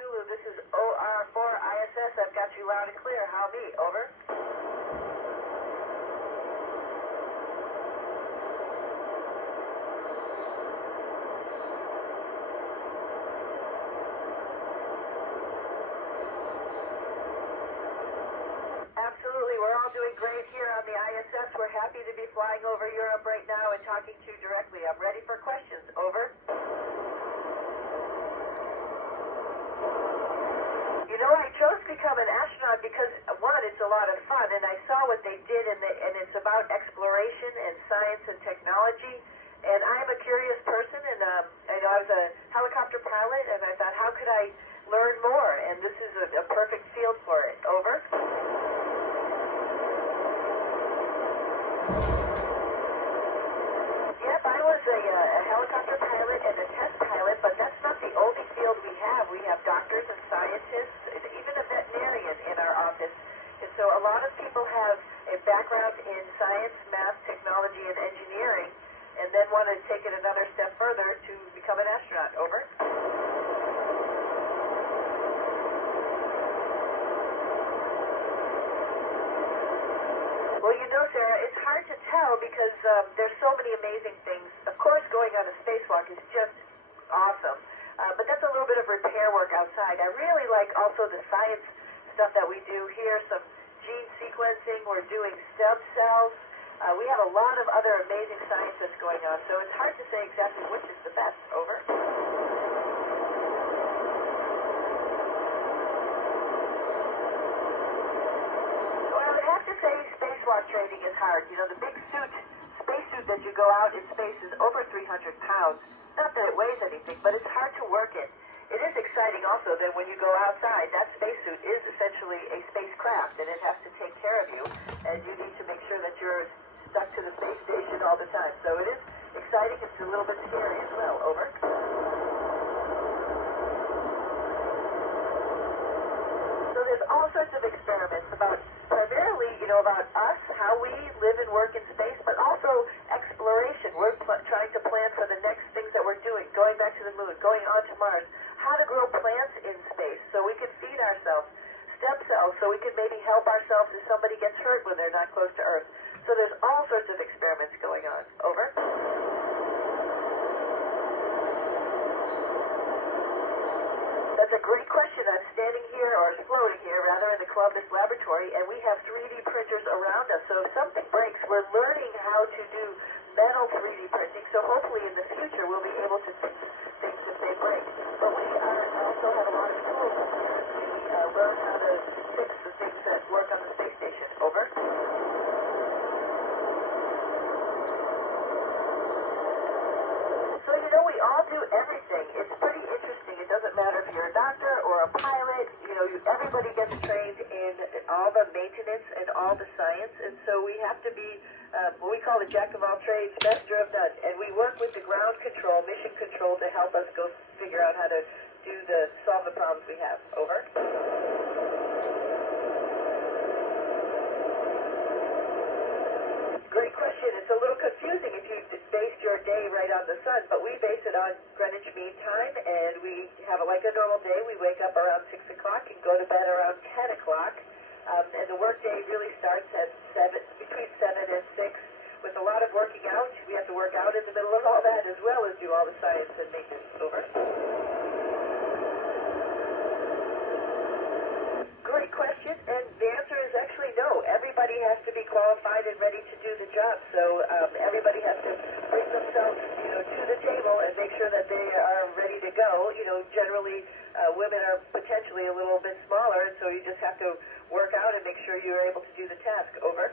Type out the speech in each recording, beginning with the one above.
Zulu, this is OR4 ISS. I've got you loud and clear. How me? Over. Absolutely. We're all doing great here on the ISS. We're happy to be flying over Europe right now and talking to you directly. I'm ready for questions. Over. You know, I chose to become an astronaut because, one, it's a lot of fun, and I saw what they did, and it's about exploration and science and technology. And I'm a curious person, and I know I was a helicopter pilot, and I thought, how could I learn more? And this is a perfect field for it. Over. Yep, I was a helicopter pilot and a test pilot, but that's not the only field we have. We have doctors and scientists, and even a veterinarian in our office. And so a lot of people have a background in science, math, technology, and engineering, and then want to take it another step further to become an astronaut. Over. Well, you know, Sarah, it's hard to tell because there's so many amazing things. Of course, going on a spacewalk is just awesome, but that's a little bit of repair work outside. I really like also the science stuff that we do here, some gene sequencing. We're doing stem cells. We have a lot of other amazing science that's going on, so it's hard to say exactly which is the best. Over. Spacewalk training is hard. You know, the big spacesuit that you go out in space is over 300 pounds. Not that it weighs anything, but it's hard to work it. It is exciting also that when you go outside, that spacesuit is essentially a spacecraft, and it has to take care of you, and you need to make sure that you're stuck to the space station all the time. So it is exciting. It's a little bit scary as well. Over. So there's all sorts of experiments about primarily, about us, how we live and work in space, but also exploration. We're trying to plan for the next things that we're doing, going back to the moon, going on to Mars, how to grow plants in space so we can feed ourselves, stem cells so we can maybe help ourselves if somebody gets hurt when they're not close to Earth. So there's all sorts of experiments going on. Over. That's a great question. I'm standing here, or floating here, rather, in the Columbus Laboratory, and we have 3D printers around us. So if something breaks, we're learning how to do metal 3D printing, so hopefully in the future we'll be able to fix things if they break. But we also have a lot of tools here. We learn how to fix the things that work on the space station. Over. So, we all do everything. It's pretty interesting. It doesn't matter if you're a doctor or a pilot. Everybody gets trained in all the maintenance and all the science, and so we have to be what we call the jack of all trades, master of none. And we work with the ground control, mission control, to help us go figure out how to solve the problems we have. Over. Great question. It's a little confusing if you based your day right on the sun, but we base it on Greenwich Mean Time, and we have it like a normal day. We wake up around 6 o'clock and go to bed around 10 o'clock, and the workday really starts at between 7 and 6, with a lot of working out. We have to work out in the middle of all that, as well as do all the science and maintenance. Over. Great question, and the answer is actually no. Everybody has to be qualified and ready to do the job, so everybody has to bring themselves, to the table and make sure that they are ready to go. Generally, women are potentially a little bit smaller, and so you just have to work out and make sure you're able to do the task. Over.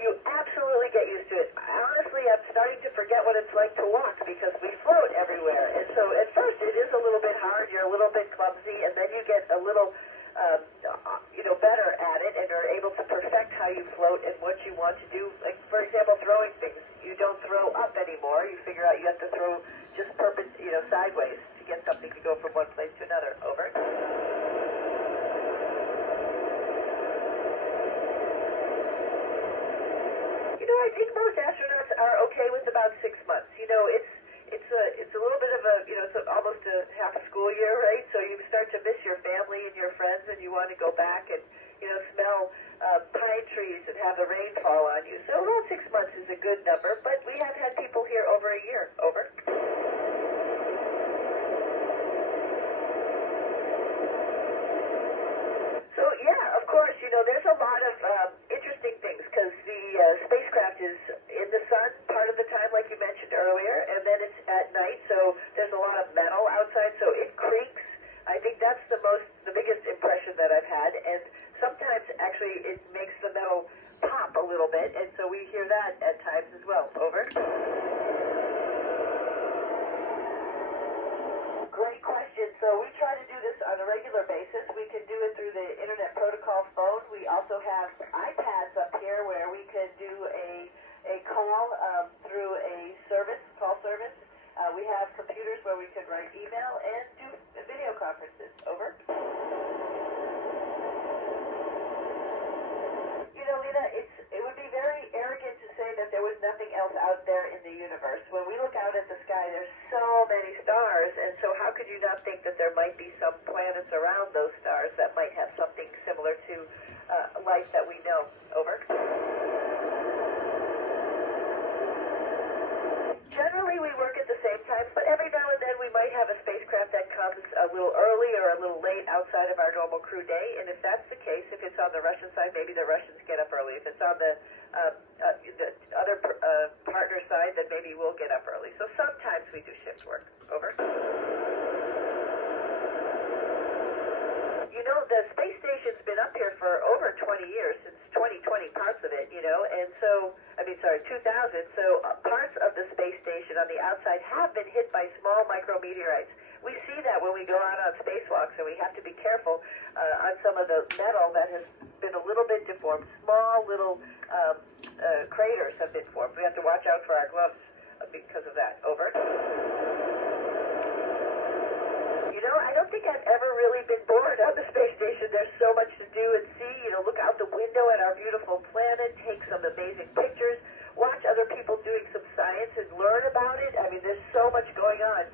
You absolutely get used to it. Honestly, I'm starting to forget what it's like to walk because we float everywhere. And so at first it is a little bit hard, you're a little bit clumsy, and then you get a little, better at it and are able to perfect how you float and what you want to do. Like, for example, throwing things. You don't throw up anymore. You figure out you have to throw just sideways to get something to go from one place to another. Over. I think most astronauts are okay with about 6 it's a little bit of a, it's almost a half a school year, right? So you start to miss your family and your friends, and you want to go back and, smell pine trees and have the rain fall on you. So around 6 months is a good number, but we have had people here over a year. Over. So, yeah, of course, there's a lot of interesting things because the spacecraft is in the sun part of the time, like you mentioned earlier, and then it's at night, so there's a lot of metal outside, so it creaks. I think that's the biggest impression that I've had, and sometimes actually it makes the metal pop a little bit, and so we hear that at times as well. Over. Great question. So we try to do this on a regular basis. We can do it through the Internet Protocol phone. We also have iPads up here where we can do a call through a call service. We have computers where we can write email and do video conferences. Over. Lena, it would be very arrogant to say that there was nothing else out there in the universe. When we look out at the sky, there's so many stars, and so how could you not think that there might be some planets around those stars that might have something similar to life that we know? Over. Generally, we work at the same time, but every now and then we might have a spacecraft that comes a little early or a little late outside of our normal crew day, and if that's the case, if it's on the Russian side, maybe the Russians get up early. If it's on the other partner side, then maybe we'll get up early. So sometimes we do shift work. Over. The space station's been up here for over 20 years, since 2020, parts of it, and so, 2000, so parts of the space station on the outside have been hit by small micrometeorites. We see that when we go out on spacewalks, and we have to be careful on some of the metal that has been a little bit deformed. Small little craters have been formed. We have to watch out for our gloves because of that. Over. I don't think I've ever really been bored on the space station. There's so much to do and see. Look out the window at our beautiful planet, take some amazing pictures, watch other people doing some science and learn about it. There's so much going on.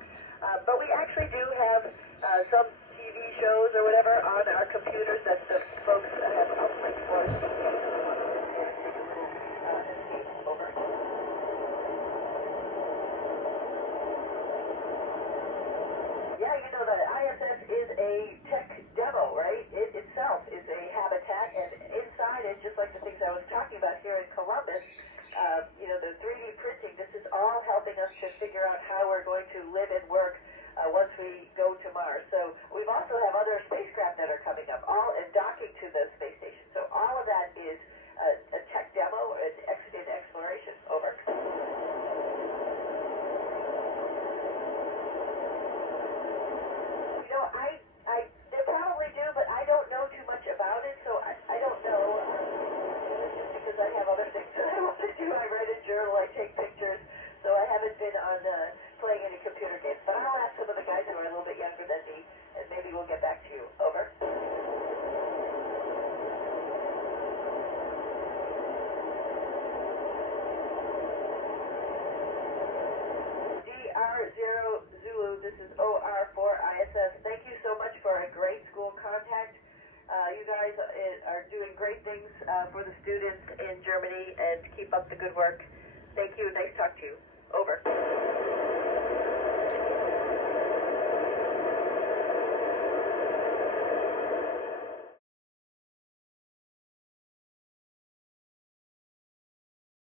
But we actually do have some TV shows or whatever on our computers that the folks have uploaded for us. Over. Yeah, the ISS is a tech demo, right? It itself is a habitat, and inside it, just like the things I was talking about here in Columbus, the 3D printing, this is all helping us to figure out how we're going to live and work once we go to Mars. So we've also have other spacecraft that are coming up, all and docking to the space station. So all of that is a tech demo and in exploration. Over. They probably do, but I don't know too much about it, so I don't know. Just because I have other things that I want to do. I write a journal, I take pictures, so I haven't been on playing any computer games. But I'll ask some of the guys who are a little bit younger than me, and maybe we'll get back to you. Over. DR0Z, this is OR4 ISS. Thank you so much for a great school contact. You guys are doing great things for the students in Germany, and keep up the good work. Thank you. Nice to talk to you. Over.